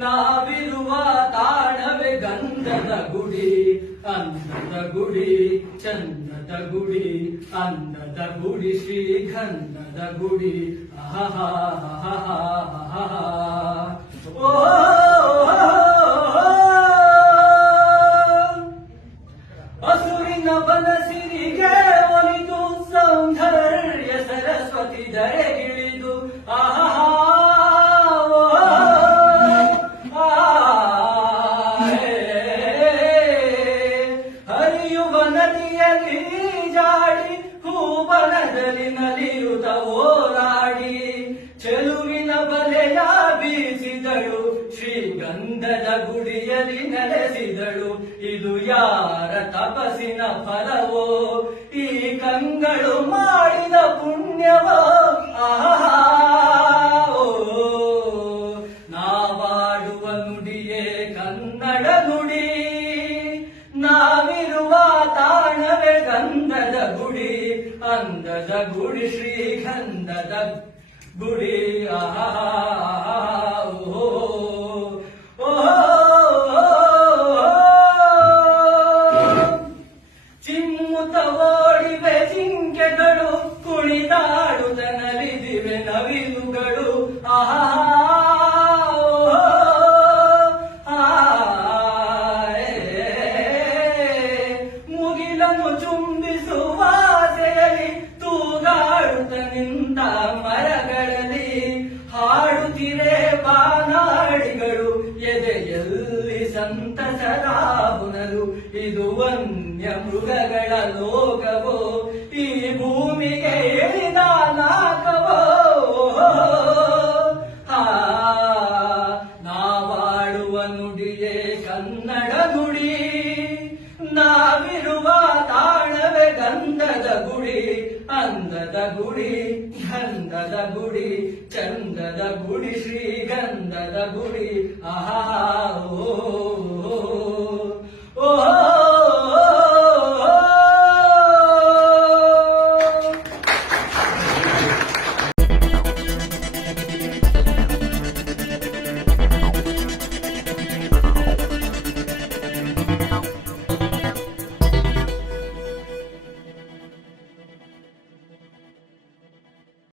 ನಾವಿರುವ ತಾಣವೇ ಗಂಧದ ಗುಡಿ, ಅಂದದ ಗುಡಿ, ಚಂದದ ಗುಡಿ, ಅಂದದ ಗುಡಿ, ಶ್ರೀಗಂಧದ ಗುಡಿ. ಹಸುರಿನ ಬನಸಿರಿಗೆ ಒಲಿದು ಸೌಂದರ್ಯ ಸರಸ್ವತಿ ಧರೆಗಿಳಿದು ಹರಿಯುವ ನದಿಯಲ್ಲಿ ಜಾಡಿ ಹೂಬನದಲ್ಲಿ ನಲಿಯುತ್ತ ಓಲಾಡಿ ಚೆಲುವಿನ ಬಲೆಯ ಬೀಸಿದಳು, ಶ್ರೀಗಂಧದ ಗುಡಿಯಲ್ಲಿ ನೆಲೆಸಿದಳು. ಇದು ಯಾರ ತಪಸ್ಸಿನ ಫಲವೋ, ಈ ಕಂಗಳು ಮಾಡಿದ ಪುಣ್ಯವೋ? ನಾವಾಡುವ ನುಡಿಯೇ ಕನ್ನಡ ನುಡಿ, ನಾವಿರುವ ತಾಣವೇ ಗಂಧದ ಗುಡಿ, ಅಂದದ ಗುಡಿ, ಶ್ರೀಗಂಧದ ಗುಡಿ. ಚಿಮ್ಮುತ್ತ ಓಡಿವೆ ಜಿಂಕೆಗಳು, ಕುಣಿದಾಡುತ್ತ ನಲಿದಿವೆ ನವಿಲುಗಳು. ಮುಗಿಲನ್ನು ಚುಂಬಿಸುವ ಆಸೆಯಲ್ಲಿ ತೂಗಾಡುತ್ತ ನಿಂತ ಮರಗಳಲ್ಲಿ ಹಾಡುತ್ತಿರೆ ಬಾನಾಡಿಗಳು, ಎದೆಯಲ್ಲಿ ಸಂತಸರಾಹುನಲು. ಇದು ವನ್ಯ ಮೃಗಗಳ ಲೋಕವೋ, ಈ ಭೂಮಿಗೆ ಇಳಿದ ನಾಕವೋ? ನಾವಾಡುವ ನುಡಿಯೇ ಕನ್ನಡ ನುಡಿ, ನಾವಿರುವ ತಾಣವೇ ಗಂಧದ ಗುಡಿ, ಅಂದದ ಗುಡಿ, ಗಂಧದ ಗುಡಿ, ಚಂದದ ಗುಡಿ, ಶ್ರೀಗಂಧದ ಗುಡಿ.